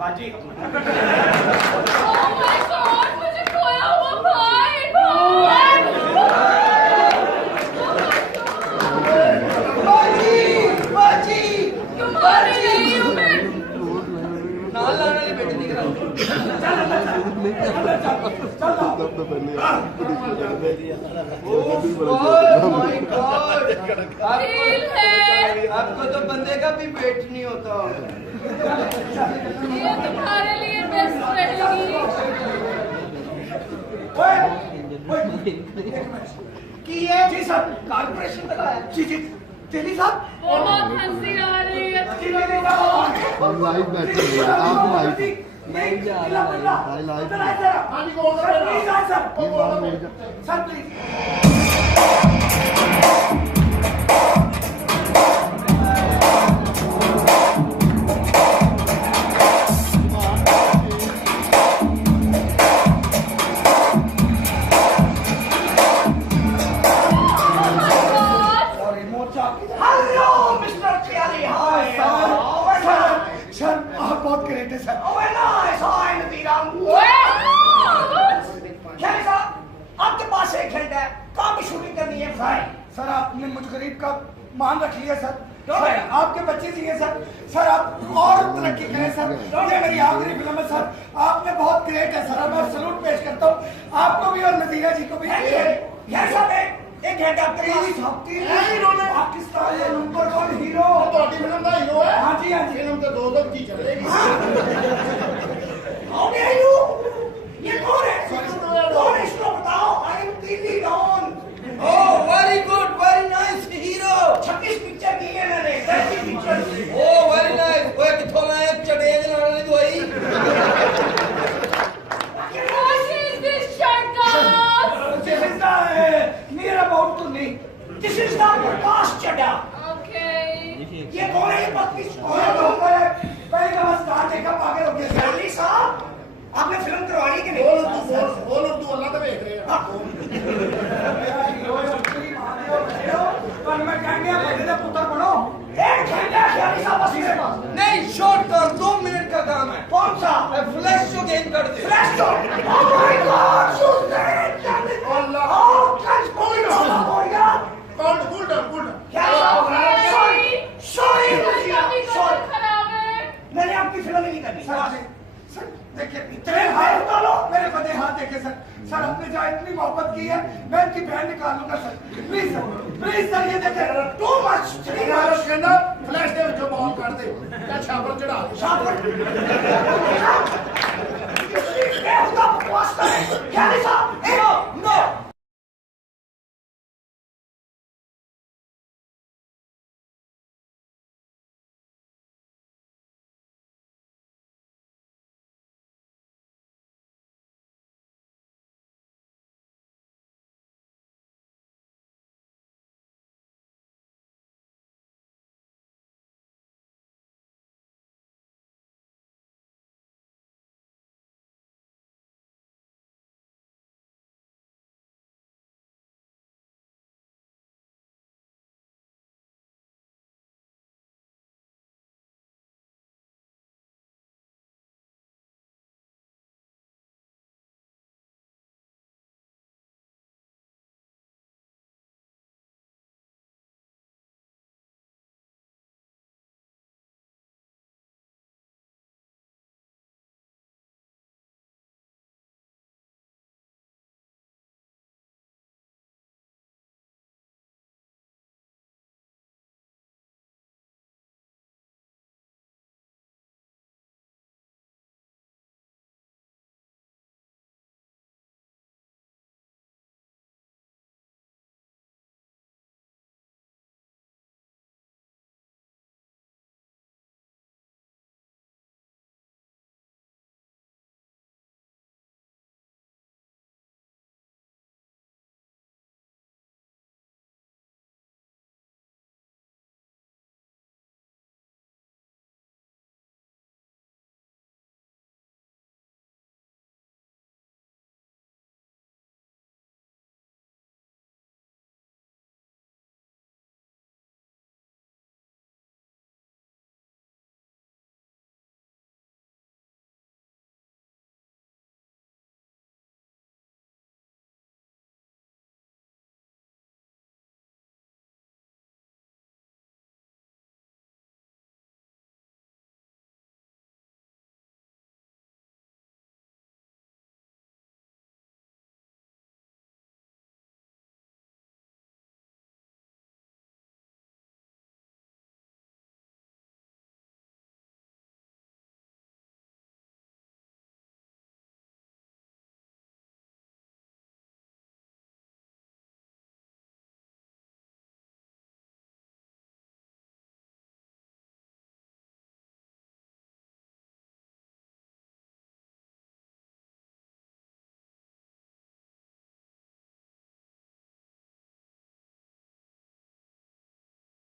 बाजी मुझे खोया हुआ भाई बाजी क्यों मार रही हूँ मैं? नाल लाने वाली बेटी दिख रहा आपको तो बंदे का भी वेट नहीं होता। ये तुम्हारे लिए बेस्ट रहेगी। कि ये जी सर कॉर्पोरेशन का है जी जी दिल्ली साहब बहुत हंसी आ रही है। हम लाइव बैठे हैं आप लाइव नहीं जा रहा भाई लाइव सर प्लीज बहुत ग्रेट है सर। आपके पास एक घंटा है, कहाँ पे शूटिंग करनी है भाई? सर आपने मुझ गरीब का मान रख लिया सर। आपके बच्चे जी हैं सर। सर आप और तरक्की करें सर। ये मेरी आखिरी फिल्म है सर। आपने बहुत ग्रेट है सर। मैं सैल्यूट पेश करता हूँ आपको भी और नजीरा जी को भी। एक घंटा पाकिस्तान में नंबर 1 हीरो फिल्म का हीरो है। हाँ जी फिल्म तो 2 की चलेगी। ये कौन है? कौन है इसको बताओ। I am Delhi don. Oh very good very nice hero. 26 picture की है मैंने। 30 पिक्चर। Oh very nice. ओए किथों लाया चढ़ेज लाने वाली दवाई? What is this shirt guys? This is the near about to me. This is the Prakash Chadha. Okay. ये कौन है? ये पत्नी कौन है? पहले का स्टार देखा पागल हो गया। सैली साहब आपने फिल्म करवानी कि नहीं? बोलो तू अल्लाह तो देख रहे हैं। पर मैं कहने बंदे का पुत्र बनो। एक घंटा सैली साहब बस मेरे पास। नहीं शॉर्ट कर 2 मिनट का काम है। कौन सा? फ्लैश शो गेम कर दे। Flash show. Oh my god you said Allah. Oh catch बोल रहा यार। Hold on. Sorry. मैंने आपकी फिल्म नहीं करनी। सर देखिए इतने हाथ डालो मेरे बदे हाथ देखे सर। सर आपने जो इतनी मोहब्बत की है मैं इनकी बहन निकालूंगा सर। प्लीज सर ये देखे टू मच। फ्लैश दे जो बॉल कर दे छापर चढ़ा